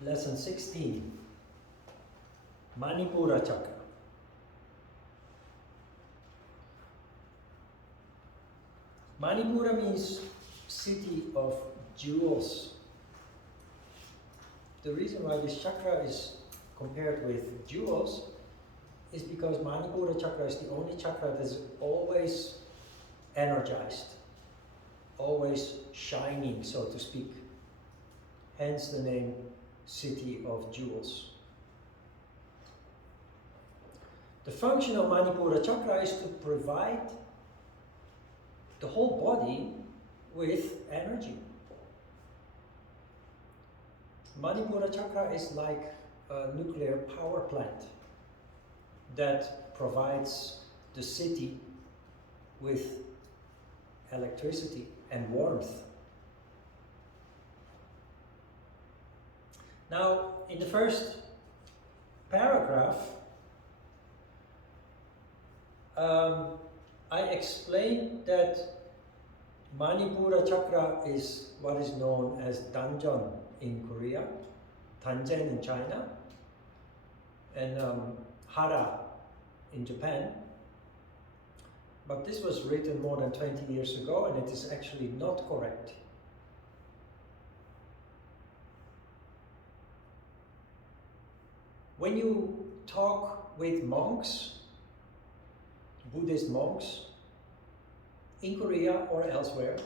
Lesson 16, Manipura Chakra. Manipura means city of jewels. The reason why this chakra is compared with jewels is because Manipura Chakra is the only chakra that is always energized, always shining, so to speak. Hence the name City of Jewels. The function of Manipura Chakra is to provide the whole body with energy. Manipura Chakra is like a nuclear power plant that provides the city with electricity and warmth. Now, in the first paragraph, I explained that Manipura Chakra is what is known as Danjeon in Korea, Tanjen in China, and Hara in Japan. But this was written more than 20 years ago, and it is actually not correct. When you talk with monks, Buddhist monks, in Korea or elsewhere,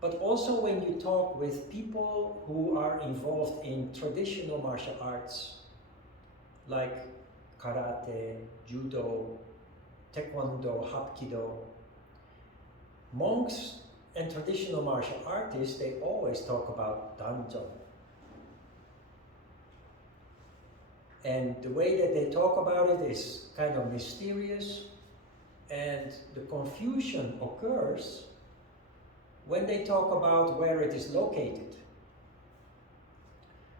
but also when you talk with people who are involved in traditional martial arts, like karate, judo, taekwondo, hapkido, monks and traditional martial artists, they always talk about Danjeon. And the way that they talk about it is kind of mysterious, and the confusion occurs when they talk about where it is located.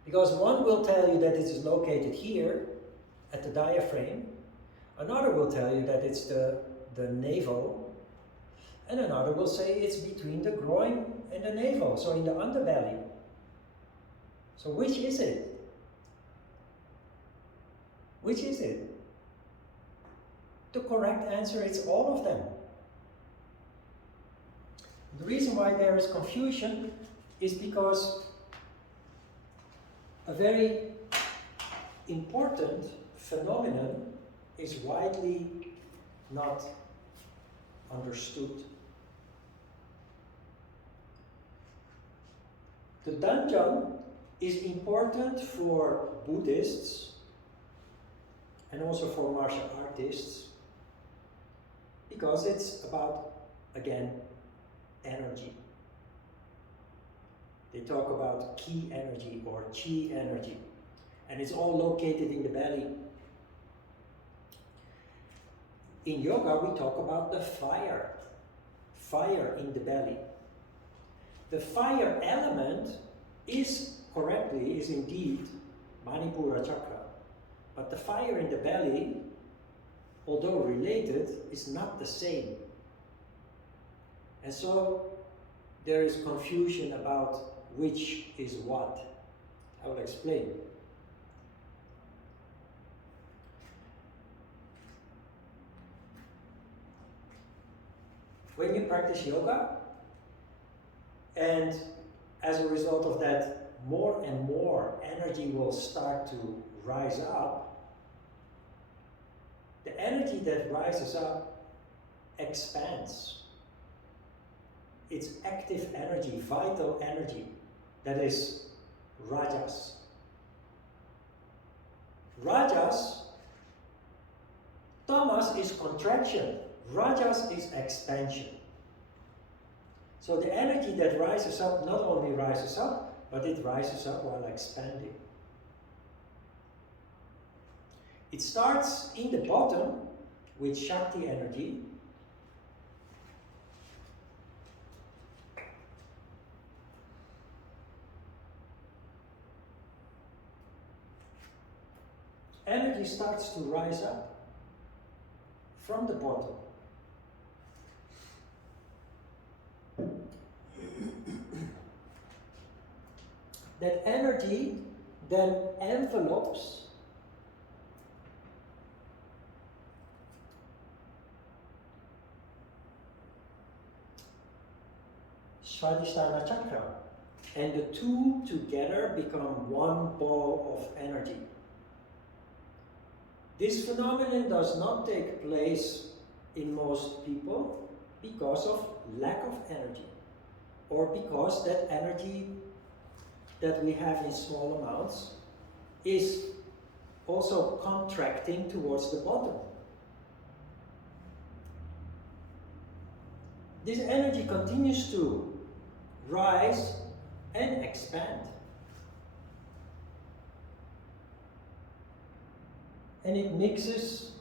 Because one will tell you that it is located here at the diaphragm, another will tell you that it's the navel, and another will say it's between the groin and the navel, so in the underbelly. So which is it? Which is it? The correct answer is all of them. The reason why there is confusion is because a very important phenomenon is widely not understood. The Danjeon is important for Buddhists and also for martial artists because it's about, again, energy. They talk about ki energy or chi energy, and it's all located in the belly. In yoga, we talk about the fire in the belly. The fire element is indeed Manipura Chakra. But the fire in the belly, although related, is not the same. And so there is confusion about which is what. I will explain. When you practice yoga, and as a result of that, more and more energy will start to rise up, the energy that rises up expands. It's active energy, vital energy, that is rajas. Rajas, tamas is contraction, rajas is expansion. So the energy that rises up not only rises up, but it rises up while expanding. It starts in the bottom with Shakti energy. Energy starts to rise up from the bottom. That energy then envelopes Swadhisthana Chakra. And the two together become one ball of energy. This phenomenon does not take place in most people because of lack of energy, or because that energy that we have in small amounts is also contracting towards the bottom. This energy continues to rise and expand. And it mixes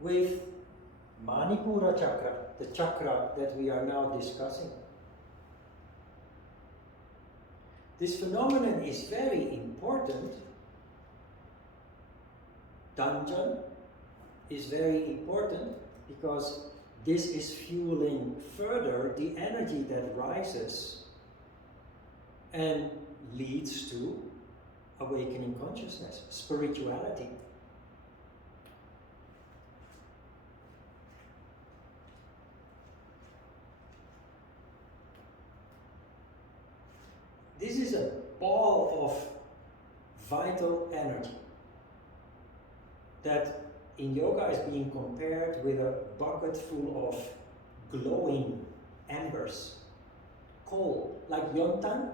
with Manipura chakra, the chakra that we are now discussing. This phenomenon is very important. Danjan is very important because this is fueling further the energy that rises and leads to awakening consciousness, spirituality. This is a ball of vital energy that in yoga is being compared with a bucket full of glowing embers, coal, like yontan.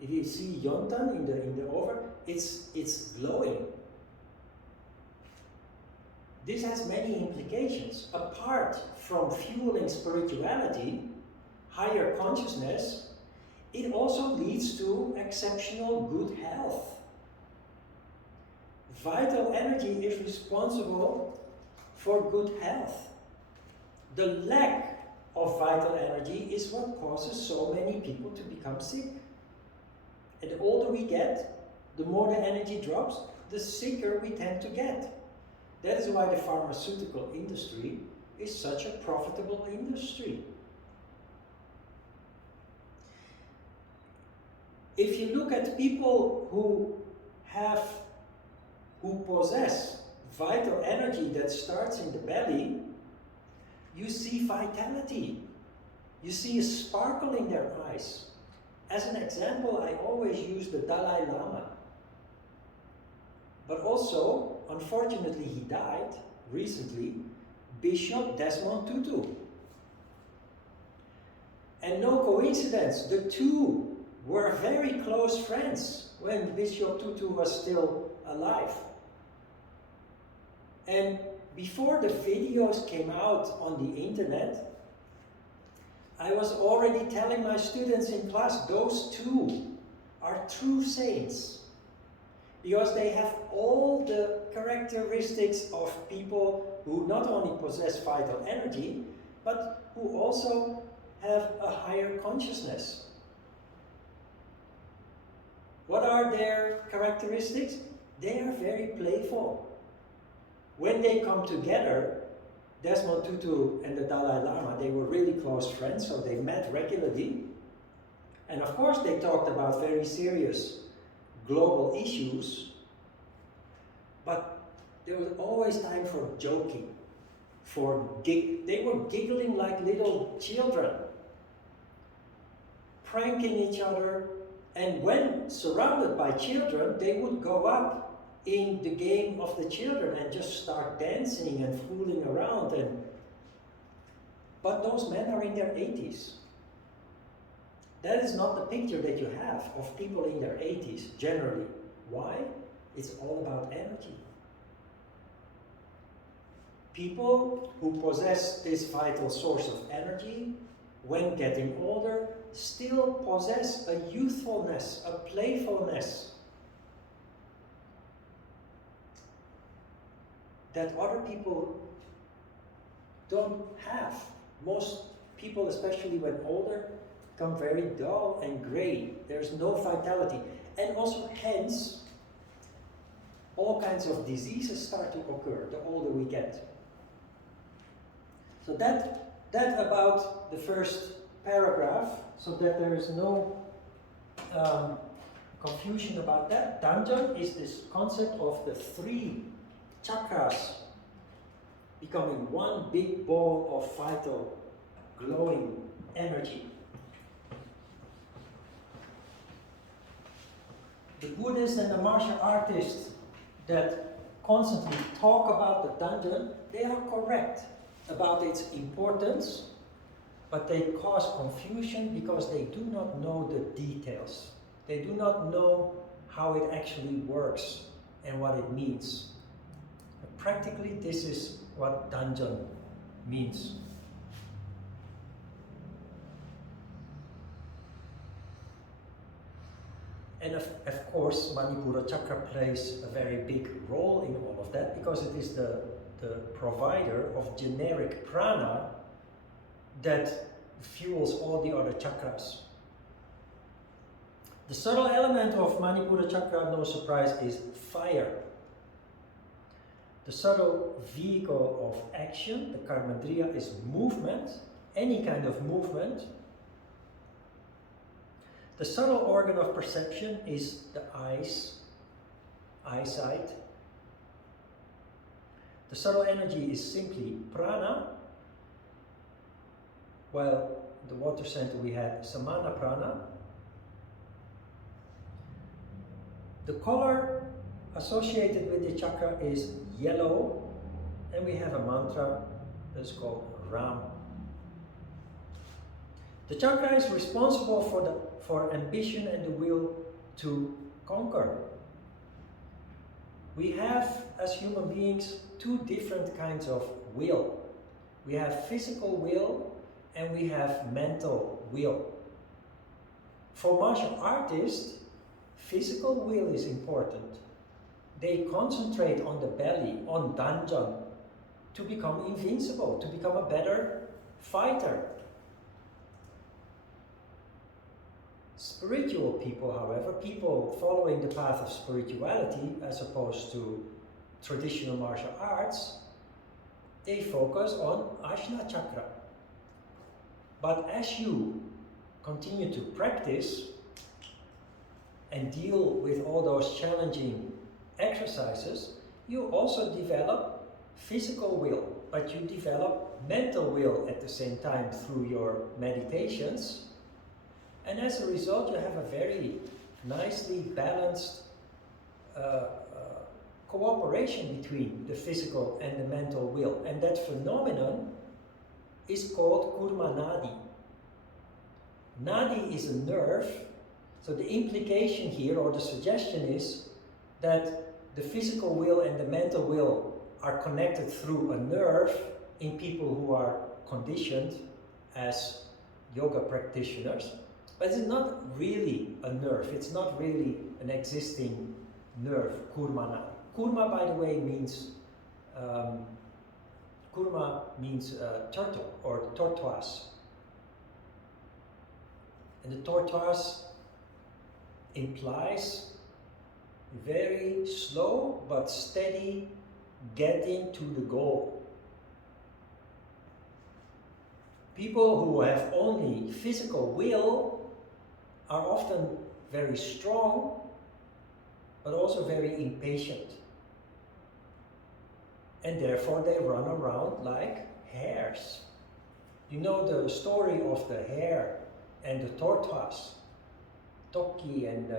If you see yontan in the oven, it's glowing. This has many implications. Apart from fueling spirituality, higher consciousness, it also leads to exceptional good health. Vital energy is responsible for good health. The lack of vital energy is what causes so many people to become sick. And the older we get, the more the energy drops, the sicker we tend to get. That is why the pharmaceutical industry is such a profitable industry. If you look at people who possess vital energy that starts in the belly, you see vitality. You see a sparkle in their eyes. As an example, I always use the Dalai Lama. But also, unfortunately, he died recently, Bishop Desmond Tutu. And no coincidence, the two were very close friends when Bishop Tutu was still alive. And before the videos came out on the internet, I was already telling my students in class, those two are true saints. Because they have all the characteristics of people who not only possess vital energy, but who also have a higher consciousness. What are their characteristics? They are very playful. When they come together, Desmond Tutu and the Dalai Lama, they were really close friends, so they met regularly. And of course they talked about very serious global issues, but there was always time for joking, they were giggling like little children, pranking each other, and when surrounded by children, they would go up in the game of the children and just start dancing and fooling around. But those men are in their 80s. That is not the picture that you have of people in their 80s, generally. Why? It's all about energy. People who possess this vital source of energy, when getting older, still possess a youthfulness, a playfulness that other people don't have. Most people, especially when older, become very dull and gray. There's no vitality. And also, hence, all kinds of diseases start to occur the older we get. So that about the first paragraph, so that there is no confusion about that. Danjan is this concept of the 3 chakras becoming one big ball of vital, glowing energy. The Buddhists and the martial artists that constantly talk about the Danjan, they are correct about its importance, but they cause confusion because they do not know the details. They do not know how it actually works and what it means. But practically, this is what Danjan means. And of course, Manipura Chakra plays a very big role in all of that because it is the provider of generic prana that fuels all the other chakras. The subtle element of Manipura Chakra, no surprise, is fire. The subtle vehicle of action, the Karmandriya, is movement, any kind of movement. The subtle organ of perception is the eyes, eyesight. The subtle energy is simply prana, while the water center we had samana prana. The color associated with the chakra is yellow, and we have a mantra that's called Ram. The chakra is responsible for ambition and the will to conquer. We have, as human beings, 2 different kinds of will. We have physical will and we have mental will. For martial artists, physical will is important. They concentrate on the belly, on danjan, to become invincible, to become a better fighter. Spiritual people, however, people following the path of spirituality as opposed to traditional martial arts, they focus on Ajna Chakra. But as you continue to practice and deal with all those challenging exercises, you also develop physical will, but you develop mental will at the same time through your meditations. And as a result, you have a very nicely balanced cooperation between the physical and the mental will. And that phenomenon is called kurma nadi. Nadi is a nerve, so the implication here, or the suggestion is, that the physical will and the mental will are connected through a nerve in people who are conditioned as yoga practitioners. But it's not really a nerve, it's not really an existing nerve, kurma nadi. Kurma, by the way, means turtle or tortoise. And the tortoise implies very slow but steady getting to the goal. People who have only physical will are often very strong, but also very impatient. And therefore they run around like hares. You know the story of the hare and the tortoise, Toki and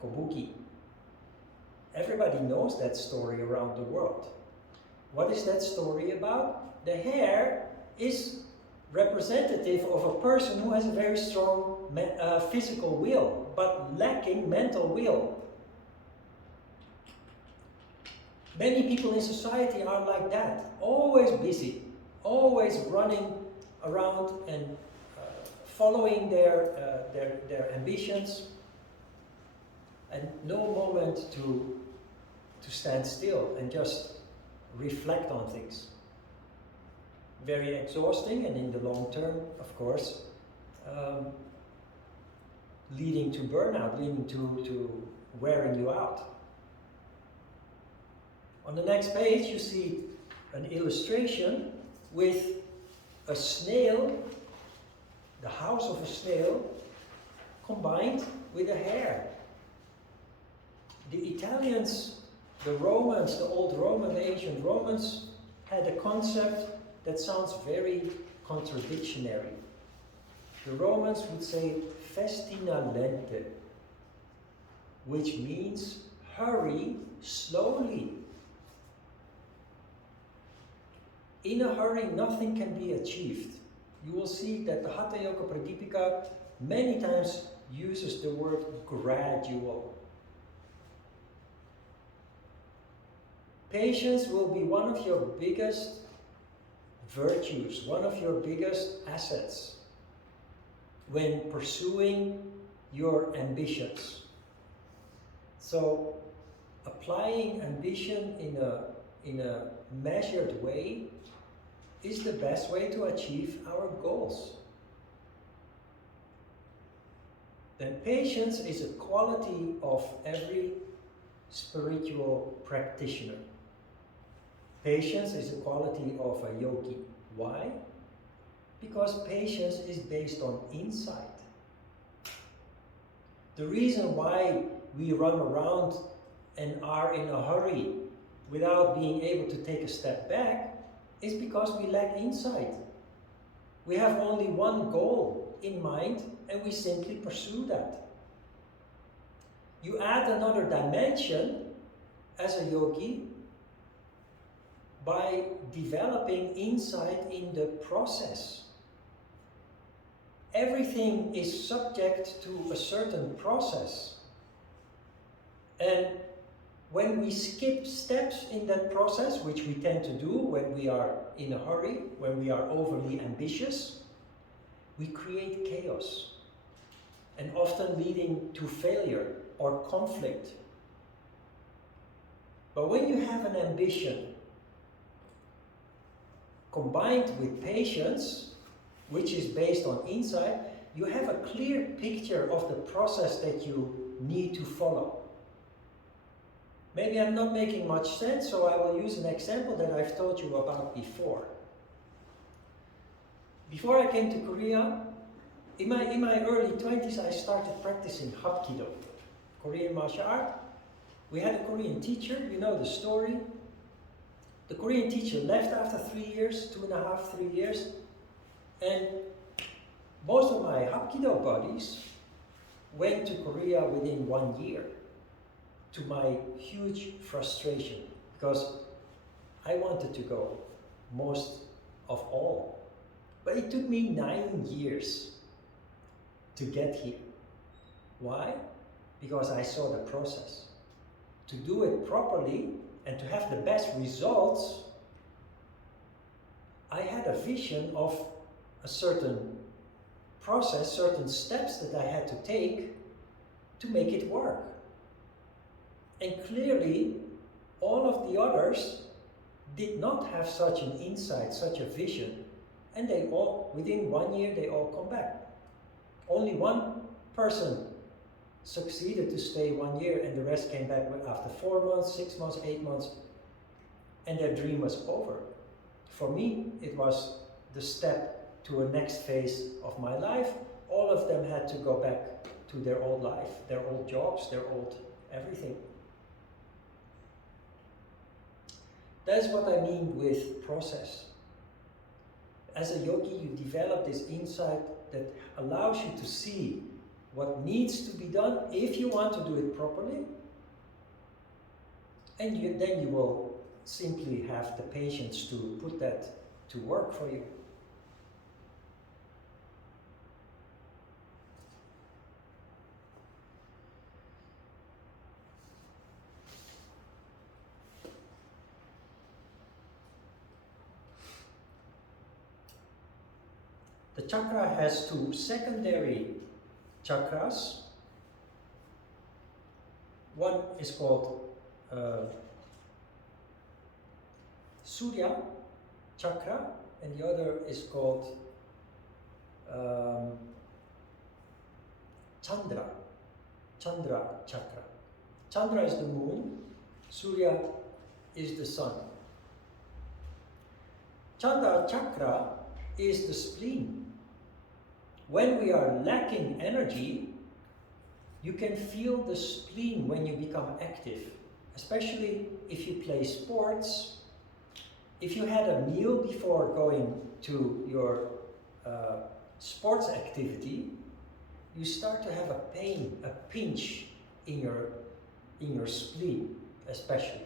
Kobuki. Everybody knows that story around the world. What is that story about? The hare is representative of a person who has a very strong physical will, but lacking mental will. Many people in society are like that, always busy, always running around and following their ambitions, and no moment to stand still and just reflect on things. Very exhausting, and in the long term, of course, leading to burnout, leading to wearing you out. On the next page, you see an illustration with a snail, the house of a snail, combined with the hair. The Italians, the Romans, the old Roman, the ancient Romans had a concept that sounds very contradictionary. The Romans would say festina lente, which means hurry slowly. In a hurry, nothing can be achieved. You will see that the Hatha Yoga Pradipika many times uses the word gradual. Patience will be one of your biggest virtues, one of your biggest assets when pursuing your ambitions. So, applying ambition in a measured way is the best way to achieve our goals. Then patience is a quality of every spiritual practitioner. Patience is a quality of a yogi. Why? Because patience is based on insight. The reason why we run around and are in a hurry without being able to take a step back is because we lack insight. We have only one goal in mind and we simply pursue that. You add another dimension as a yogi by developing insight in the process. Everything is subject to a certain process. And when we skip steps in that process, which we tend to do when we are in a hurry, when we are overly ambitious, we create chaos, and often leading to failure or conflict. But when you have an ambition combined with patience, which is based on insight, you have a clear picture of the process that you need to follow. Maybe I'm not making much sense, so I will use an example that I've told you about before. Before I came to Korea, in my early 20s, I started practicing Hapkido, Korean martial art. We had a Korean teacher, you know the story. The Korean teacher left after 3 years, 2.5, 3 years, and most of my Hapkido buddies went to Korea within 1 year, to my huge frustration, because I wanted to go most of all. But it took me 9 years to get here. Why? Because I saw the process. To do it properly and to have the best results, I had a vision of a certain process, certain steps that I had to take to make it work. And clearly, all of the others did not have such an insight, such a vision, and they all, within 1 year, they all come back. Only one person succeeded to stay 1 year, and the rest came back after 4 months, 6 months, 8 months, and their dream was over. For me, it was the step to a next phase of my life. All of them had to go back to their old life, their old jobs, their old everything. That's what I mean with process. As a yogi, you develop this insight that allows you to see what needs to be done if you want to do it properly, and then you will simply have the patience to put that to work for you. The chakra has 2 secondary chakras. One is called Surya chakra, and the other is called Chandra chakra. Chandra is the moon, Surya is the sun. Chandra chakra is the spleen. When we are lacking energy, You can feel the spleen when you become active, especially if you play sports. If you had a meal before going to your sports activity, you start to have a pain, a pinch in your spleen, especially.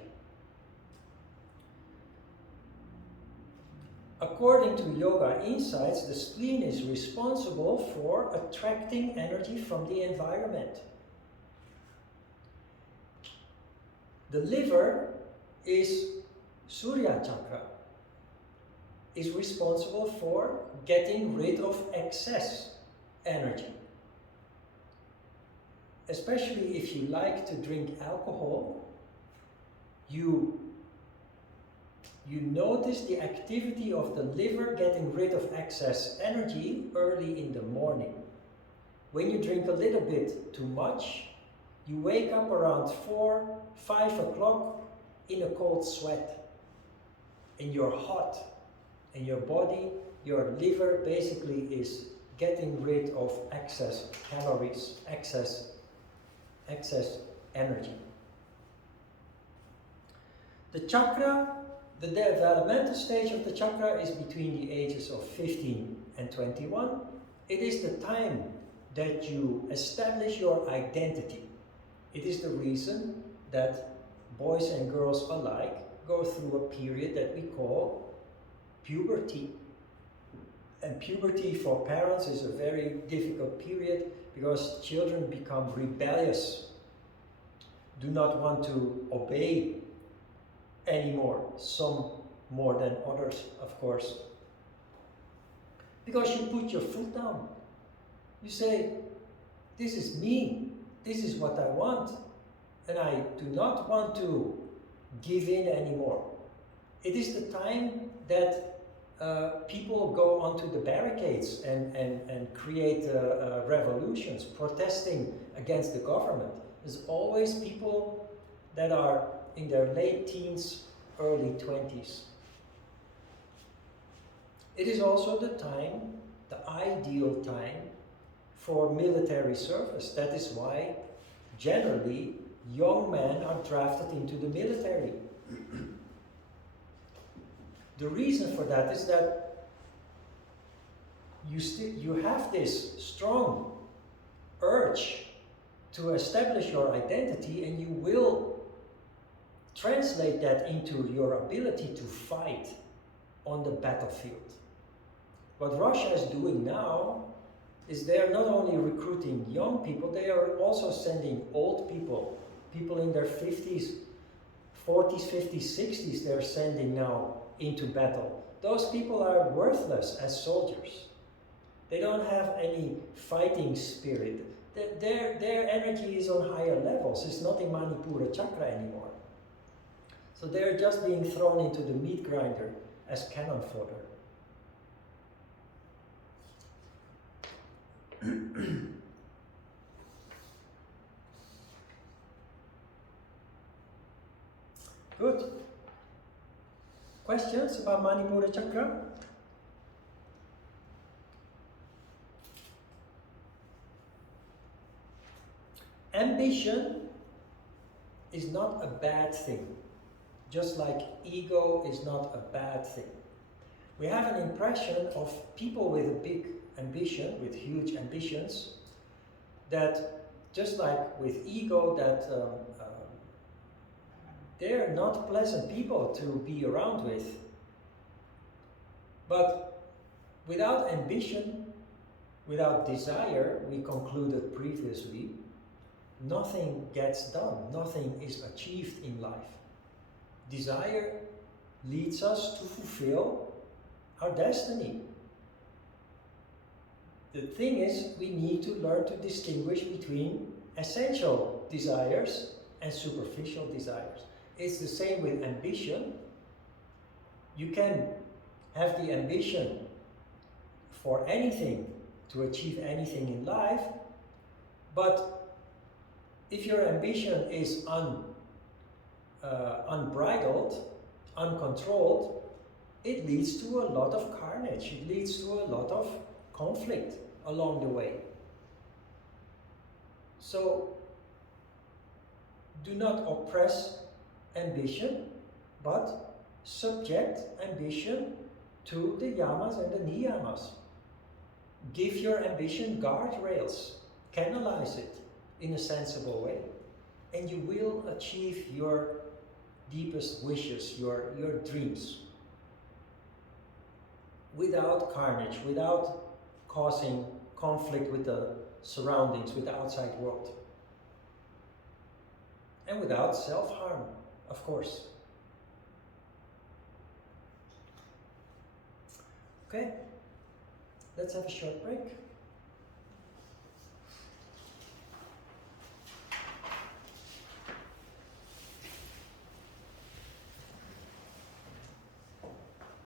According to Yoga Insights, the spleen is responsible for attracting energy from the environment. The liver is Surya Chakra, is responsible for getting rid of excess energy. Especially if you like to drink alcohol, you notice the activity of the liver getting rid of excess energy early in the morning. When you drink a little bit too much, you wake up around 4, 5 o'clock in a cold sweat. And you're hot. And your body, your liver basically is getting rid of excess calories, excess energy. The chakra, the developmental stage of the chakra is between the ages of 15 and 21. It is the time that you establish your identity. It is the reason that boys and girls alike go through a period that we call puberty. And puberty for parents is a very difficult period because children become rebellious, do not want to obey anymore, some more than others, of course. Because you put your foot down. You say, this is me, this is what I want, and I do not want to give in anymore. It is the time that people go onto the barricades and create revolutions, protesting against the government. There's always people that are in their late teens, early 20s. It is also the time, the ideal time, for military service. That is why, generally, young men are drafted into the military. The reason for that is that you have this strong urge to establish your identity, and you will translate that into your ability to fight on the battlefield. What Russia is doing now is they are not only recruiting young people, they are also sending old people, people in their 50s, 40s, 50s, 60s, they're sending now into battle. Those people are worthless as soldiers. They don't have any fighting spirit. Their energy is on higher levels. It's not in Manipura Chakra anymore. So they're just being thrown into the meat grinder as cannon fodder. Good. Questions about Manipura Chakra? Ambition is not a bad thing, just like ego is not a bad thing. We have an impression of people with a big ambition, with huge ambitions, that just like with ego, that they're not pleasant people to be around with. But without ambition, without desire, we concluded previously, nothing gets done, nothing is achieved in life. Desire leads us to fulfill our destiny. The thing is, we need to learn to distinguish between essential desires and superficial desires. It's the same with ambition. You can have the ambition for anything, to achieve anything in life, but if your ambition is unbridled, uncontrolled, it leads to a lot of carnage, it leads to a lot of conflict along the way. So do not oppress ambition, but subject ambition to the yamas and the niyamas. Give your ambition guardrails, canalize it in a sensible way, and you will achieve your deepest wishes, your dreams, without carnage, without causing conflict with the surroundings, with the outside world. And without self-harm, of course. Okay, let's have a short break.